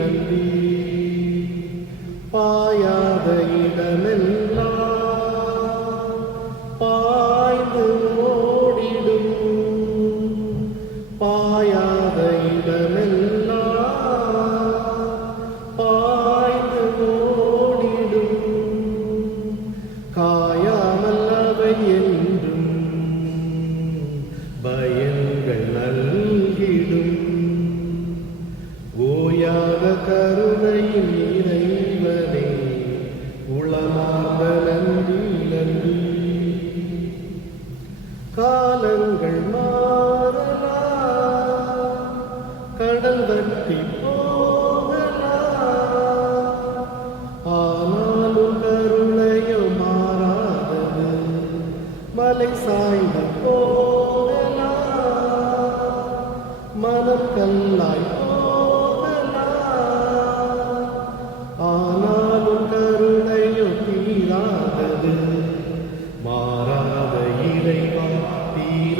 നന്ദി. പായാത ഇടമെല്ലാം ഓടിടും. പായാത ഇടമെല്ലാം காலங்கள் மாறலாம் கடல் வற்றி போகலாம் ஆனாலும் கருணையோ மாறாதது. மலை சாய்ந்த போகலாம் மனம் போ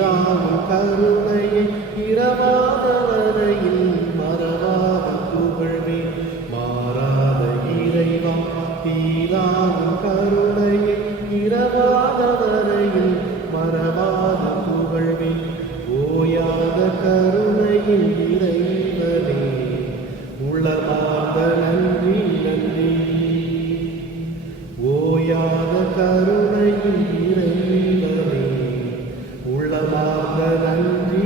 இராம கருணையை இரவாத வரையில் மறவாத புகழ்வே. மாறாத இறைவா தீராம கருணையை இரவாத வரையில் மறவாத புகழ்வே. ஓயாத கருணையில் இறைவனே உளமாத நன்றி நன்றி. ஓயாத கருணையில் இறை قلبي